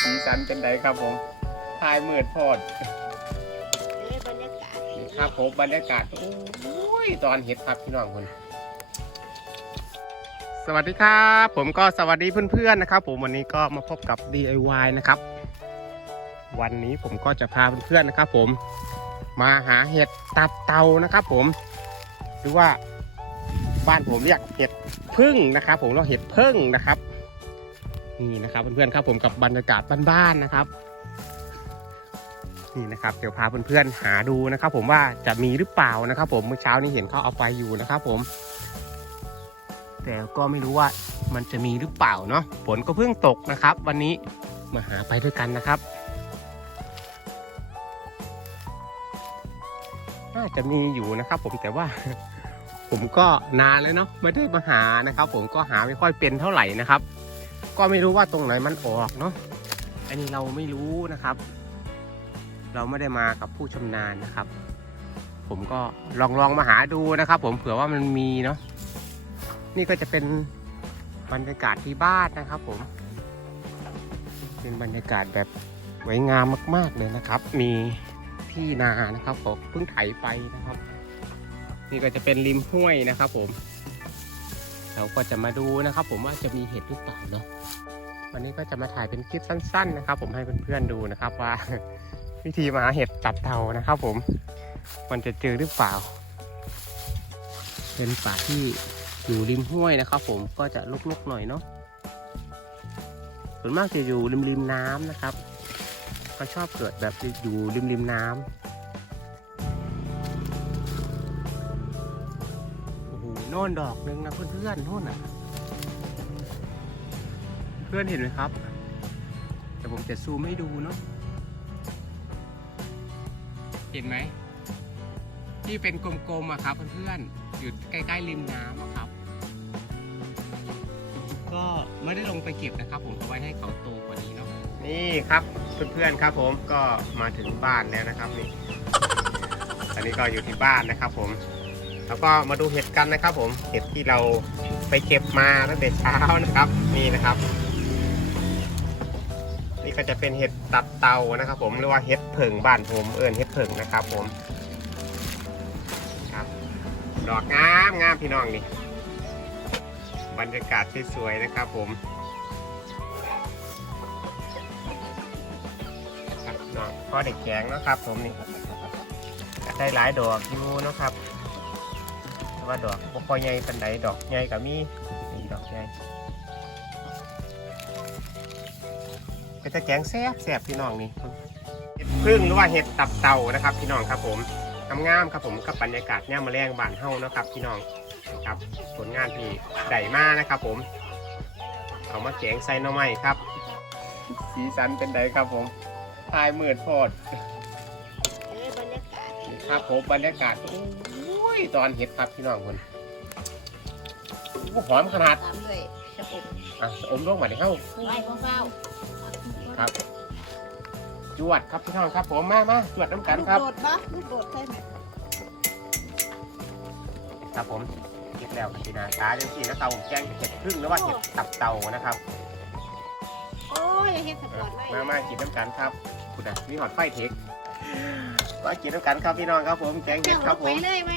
สีสันเป็นไดครับผมทายมืดโพดเอ้ยบรรยากาศนี่ครับผมบรรยากาศโอ้ยตอนเห็ดครับพี่น้องคนสวัสดีครับ ผมก็สวัสดีเพื่อนๆนะครับ ผมวันนี้ก็มาพบกับ DIY นะครับ วันนี้ผมก็จะพาเพื่อนๆนะครับ ผมมาหาเห็ดตับเตานะครับ ผมหรือว่าบ้านผมเรียกเห็ดพึ่งนะครับ ผมเราเห็ดพึ่งนะครับ นี่นะครับเพื่อนๆครับผมกับบรรยากาศบ้านๆนะครับนี่นะครับเดี๋ยวพาเพื่อนๆหาดูนะครับ ผมว่าจะมีหรือเปล่านะครับ ผมเมื่อเช้านี้เห็นเขาเอาไปอยู่นะครับ ผม แต่ก็ไม่รู้ว่ามันจะมีหรือเปล่าเนาะฝนก็เพิ่งตกนะครับ วันนี้มาหาไปด้วยกันนะครับน่าจะมีอยู่นะครับ ผมแต่ว่าผมก็นานเลยเนาะไม่ได้มาหานะครับ ผมก็หาไม่ค่อยเป็นเท่าไหร่นะครับ ก็ไม่รู้ว่าตรงไหนมันออกเนาะอันนี้เราไม่รู้นะครับ เราไม่ได้มากับผู้ชำนาญนะครับ ผมก็ลองลองมาหาดูนะครับ ผมเผื่อว่ามันมีเนาะนี่ก็จะเป็นบรรยากาศที่บ้านนะครับ ผม เป็นบรรยากาศแบบสวยงามมาก ๆเลยนะครับ มีที่นานะครับผมเพิ่งไถไปนะครับ นี่ก็จะเป็นริมห้วยนะครับ ผม เราก็จะมาดูนะครับผมว่าจะมีเห็ดหรือเปล่าเนาะวันนี้ก็จะมาถ่ายเป็นคลิปสั้น ๆ นะครับ ผมให้เพื่อนๆดูนะครับว่า วิธีมาหาเห็ดตับเทานะครับ ผม มันจะเจอหรือเปล่า เป็นป่าที่อยู่ริมห้วยนะครับ ผมก็จะลกๆหน่อยเนาะส่วนมากจะอยู่ริมริมๆน้ำนะครับ ก็ชอบเกิดแบบอยู่ริมริมๆน้ำ โน่นดอกหนึงนะเพื่อนๆโน่นอะ เพื่อนเห็นไหมครับ แต่ผมจะซูมให้ดูเนาะเห็นไหม ที่เป็นกลมๆอะครับเพื่อนๆอยู่ใกล้ๆริมน้ำอะครับ ก็ไม่ได้ลงไปเก็บนะครับ ผมเอาไว้ให้เขาโตกว่านี้เนาะนี่ครับเพื่อนๆครับ ผมก็มาถึงบ้านแล้วนะครับนี่อันนี้ก็อยู่ที่บ้านนะครับ ผม แล้วก็มาดูเห็ดกันนะครับ ผมเห็ดที่เราไปเก็บมาตั้งแต่เช้านะครับ นี่นะครับ นี่ก็จะเป็นเห็ดตับเตานะครับ ผมหรือว่าเห็ดเผิงบ้านผมเอิญเห็ดเผิงนะครับ ผมครับดอกงามงามพี่น้องนี่บรรยากาศสวยๆนะครับ ผมครับน้องพ่อเด็กแข็งนะครับ ผมนี่ได้หลายดอกอยู่นะครับ ว่าดอกบ่ค่อยใหญ่ปันใดดอกใหญ่กับมีนี่ดอกใหญ่ก็จะแกงแซ่บแซ่บพี่น้องนี่เห็ดพึ่งหรือว่าเห็ดตับเต่านะครับ พี่น้องครับผมงามๆครับผมกับบรรยากาศเนี่ยมาแรงบานเฮานะครับ พี่น้องครับผลงานที่ได้มากนะครับ ผมเอามาแกงใส่หน่อไม้ครับ สีสันเป็นไดครับผมทายมืดโพดอ้ยบรรยากาศนี่ครับผมบรรยากาศ ยตอนเห็ดครับพี่น้องคนโอ้หอมขนาดตามด้วยชะอมอะอมลงมาดิเข้าไม่เฝ้าครับ จวดครับพี่น้องครับผมมามาจวดน้ำกันลูกครับโดดปะลูกโดดใช่ไหมครับผมเก็บแล้วพี่นาตาจังสี่นะครับผมแจ้งเห็ดพึ่งหรือว่าเห็ดตับเต่านะครับโอ้ยเฮ็ดสปอร์ตไว้มามากินน้ำกันครับคุณอะมีหอดไฟเทคมากินน้ำกันครับพี่น้องครับผมแกงเห็เจ้าดคลรับงผไปมเลยไหม